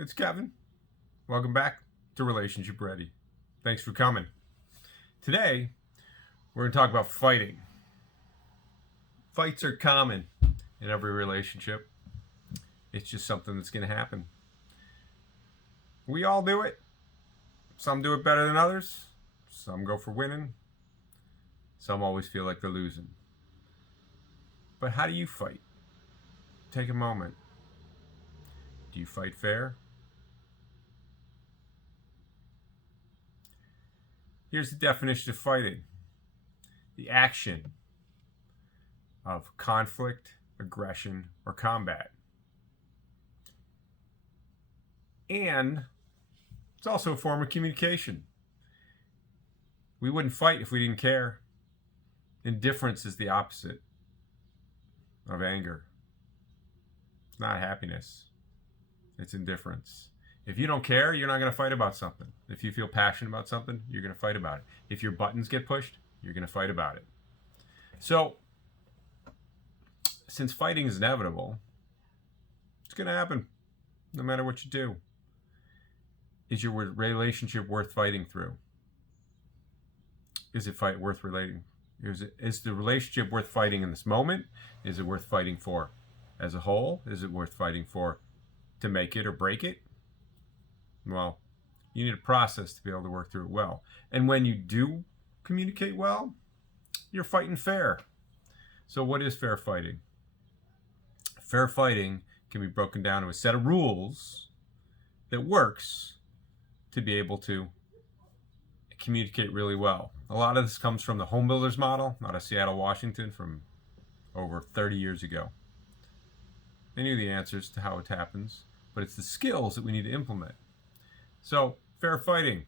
It's Kevin. Welcome back to Relationship Ready. Thanks for coming. Today, we're going to talk about fighting. Fights are common in every relationship. It's just something that's going to happen. We all do it. Some do it better than others. Some go for winning. Some always feel like they're losing. But how do you fight? Take a moment. Do you fight fair? Here's the definition of fighting: the action of conflict, aggression, or combat. And it's also a form of communication. We wouldn't fight if we didn't care. Indifference is the opposite of anger. It's not happiness. It's indifference. If you don't care, you're not going to fight about something. If you feel passionate about something, you're going to fight about it. If your buttons get pushed, you're going to fight about it. So, since fighting is inevitable, it's going to happen no matter what you do. Is your relationship worth fighting through? Is it worth relating? Is the relationship worth fighting in this moment? Is it worth fighting for as a whole? Is it worth fighting for to make it or break it? Well, you need a process to be able to work through it well. And when you do communicate well, you're fighting fair. So what is fair fighting? Fair fighting can be broken down to a set of rules that works to be able to communicate really well. A lot of this comes from the home builders model out of Seattle, Washington, from over 30 years ago. They knew the answers to how it happens, but it's the skills that we need to implement. So, fair fighting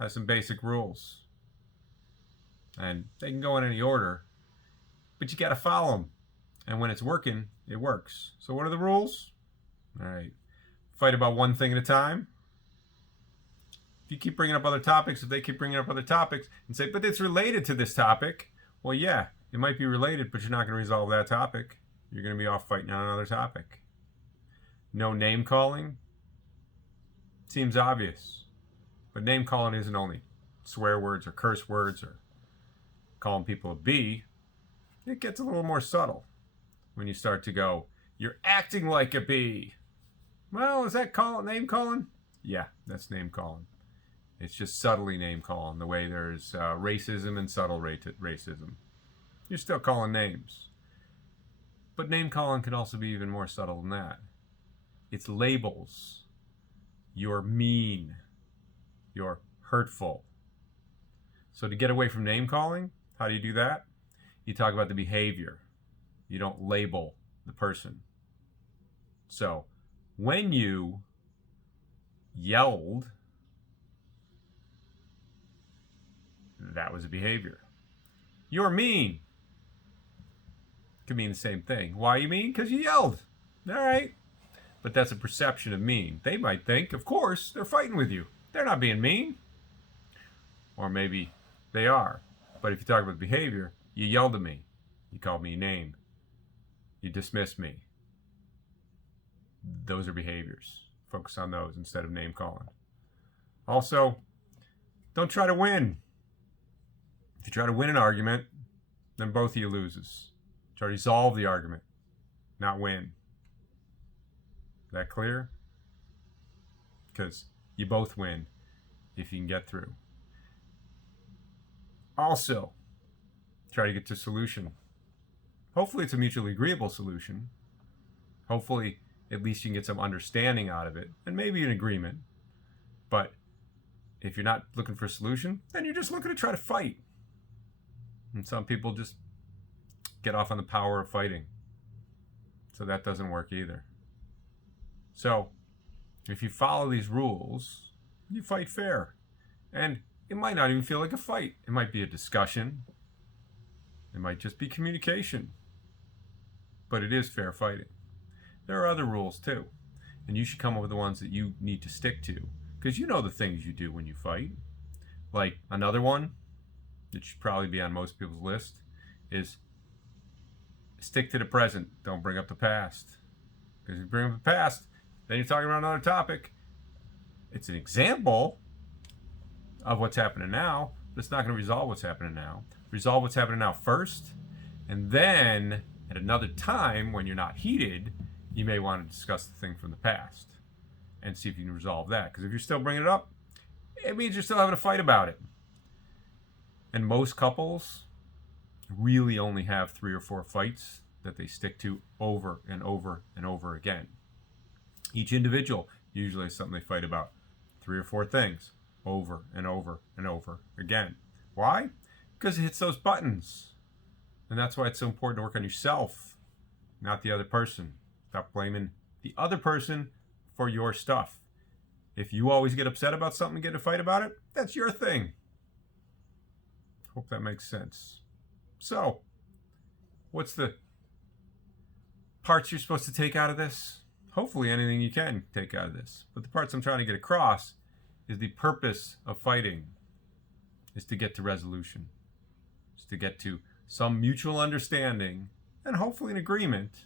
has some basic rules. And they can go in any order, but you got to follow them. And when it's working, it works. So what are the rules? All right. Fight about one thing at a time. If you keep bringing up other topics, if they keep bringing up other topics and say, but it's related to this topic, well, yeah, it might be related, but you're not going to resolve that topic. You're going to be off fighting on another topic. No name calling. Seems obvious, but name calling isn't only swear words or curse words or calling people a B. It gets a little more subtle when you start to go, you're acting like a B. Well, is that name calling? Yeah, that's name calling. It's just subtly name calling, the way there's racism and subtle racism. You're still calling names. But name calling can also be even more subtle than that. It's labels. You're mean. You're hurtful. So to get away from name calling, how do you do that? You talk about the behavior. You don't label the person. So when you yelled, that was a behavior. You're mean. Could mean the same thing. Why are you mean? Because you yelled. All right. But that's a perception of mean. They might think, of course, they're fighting with you. They're not being mean. Or maybe they are. But if you talk about behavior, you yelled at me. You called me a name. You dismissed me. Those are behaviors. Focus on those instead of name calling. Also, don't try to win. If you try to win an argument, then both of you loses. Try to resolve the argument, not win. That clear? Because you both win if you can get through. Also, try to get to a solution. Hopefully it's a mutually agreeable solution. Hopefully at least you can get some understanding out of it and maybe an agreement. But if you're not looking for a solution, then you're just looking to try to fight. And some people just get off on the power of fighting. So that doesn't work either. So, if you follow these rules, you fight fair. And it might not even feel like a fight. It might be a discussion. It might just be communication. But it is fair fighting. There are other rules too. And you should come up with the ones that you need to stick to. Because you know the things you do when you fight. Like another one that should probably be on most people's list is stick to the present. Don't bring up the past. Because if you bring up the past, Then you're talking about another topic. It's an example of what's happening now, but it's not going to resolve what's happening now. Resolve what's happening now first, and then at another time when you're not heated, you may want to discuss the thing from the past and see if you can resolve that. Because if you're still bringing it up, it means you're still having a fight about it. And most couples really only have 3 or 4 fights that they stick to over and over and over again. Each individual usually has something they fight about. 3 or 4 things over and over and over again. Why? Because it hits those buttons. And that's why it's so important to work on yourself, not the other person. Stop blaming the other person for your stuff. If you always get upset about something and get in a fight about it, that's your thing. Hope that makes sense. So, what's the parts you're supposed to take out of this? Hopefully anything you can take out of this. But the parts I'm trying to get across is the purpose of fighting is to get to resolution. Is to get to some mutual understanding and hopefully an agreement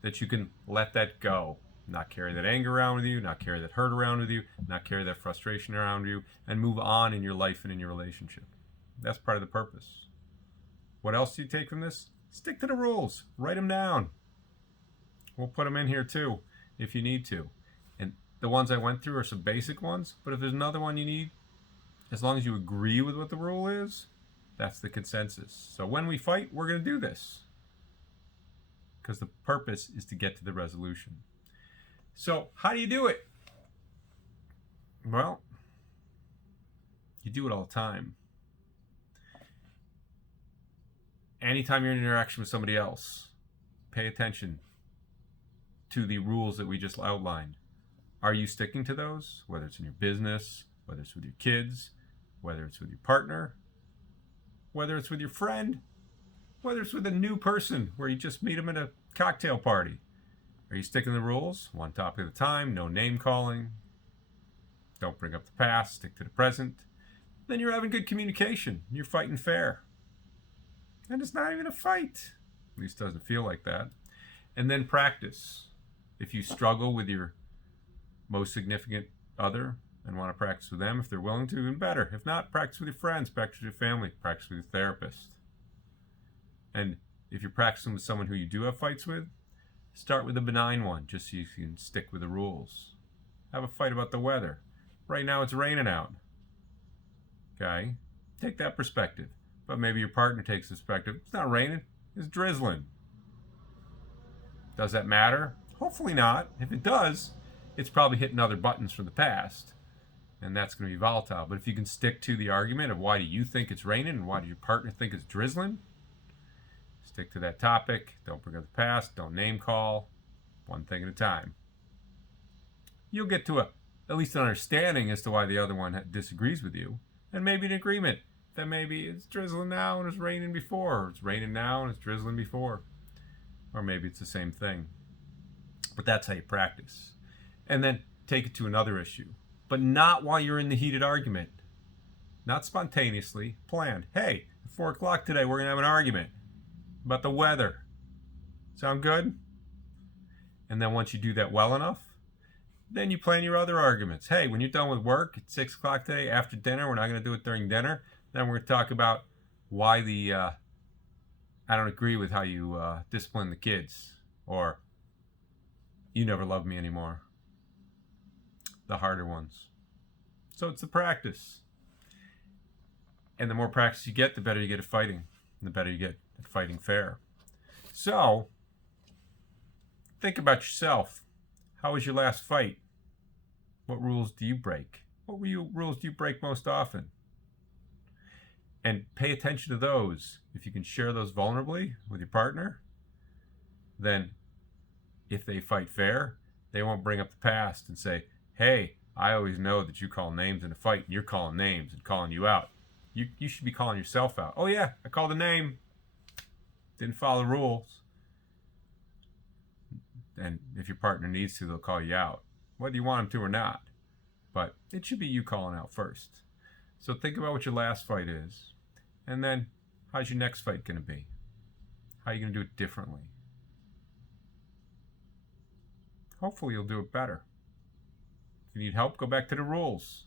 that you can let that go. Not carry that anger around with you, not carry that hurt around with you, not carry that frustration around you, and move on in your life and in your relationship. That's part of the purpose. What else do you take from this? Stick to the rules. Write them down. We'll put them in here too, if you need to. And the ones I went through are some basic ones, but if there's another one you need, as long as you agree with what the rule is, that's the consensus. So when we fight, we're going to do this. Because the purpose is to get to the resolution. So how do you do it? Well, you do it all the time. Anytime you're in interaction with somebody else, pay attention to the rules that we just outlined. Are you sticking to those? Whether it's in your business, whether it's with your kids, whether it's with your partner, whether it's with your friend, whether it's with a new person where you just meet them at a cocktail party. Are you sticking to the rules? One topic at a time, no name calling. Don't bring up the past, stick to the present. Then you're having good communication. You're fighting fair. And it's not even a fight. At least it doesn't feel like that. And then practice. If you struggle with your most significant other and want to practice with them, if they're willing to, even better. If not, practice with your friends, practice with your family, practice with your therapist. And if you're practicing with someone who you do have fights with, start with a benign one, just so you can stick with the rules. Have a fight about the weather. Right now it's raining out. Okay? Take that perspective. But maybe your partner takes the perspective. It's not raining, it's drizzling. Does that matter? Hopefully not. If it does, it's probably hitting other buttons from the past. And that's going to be volatile. But if you can stick to the argument of why do you think it's raining and why does your partner think it's drizzling, stick to that topic. Don't bring up the past. Don't name call. One thing at a time. You'll get to at least an understanding as to why the other one disagrees with you. And maybe an agreement that maybe it's drizzling now and it's raining before. Or it's raining now and it's drizzling before. Or maybe it's the same thing. But that's how you practice. And then take it to another issue. But not while you're in the heated argument. Not spontaneously. Planned. Hey, at 4 o'clock today we're going to have an argument about the weather. Sound good? And then once you do that well enough, then you plan your other arguments. Hey, when you're done with work at 6 o'clock today, after dinner, we're not going to do it during dinner. Then we're going to talk about why I don't agree with how you discipline the kids. Or you never loved me anymore. The harder ones. So it's the practice. And the more practice you get, the better you get at fighting. And the better you get at fighting fair. So, think about yourself. How was your last fight? What rules do you break? What rules do you break most often? And pay attention to those. If you can share those vulnerably with your partner, then if they fight fair, they won't bring up the past and say, hey, I always know that you call names in a fight and you're calling names and calling you out. You should be calling yourself out. Oh yeah, I called a name. Didn't follow the rules. And if your partner needs to, they'll call you out. Whether you want them to or not. But it should be you calling out first. So think about what your last fight is. And then, how's your next fight going to be? How are you going to do it differently? hopefully you'll do it better. If you need help, go back to the rules.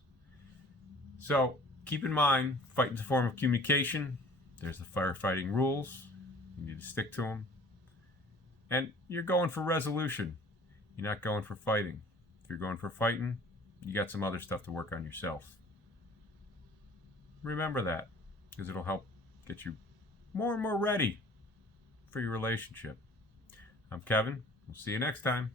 So keep in mind, fighting's a form of communication. There's the firefighting rules. You need to stick to them. And you're going for resolution. You're not going for fighting. If you're going for fighting, you got some other stuff to work on yourself. Remember that, because it'll help get you more and more ready for your relationship. I'm Kevin. We'll see you next time.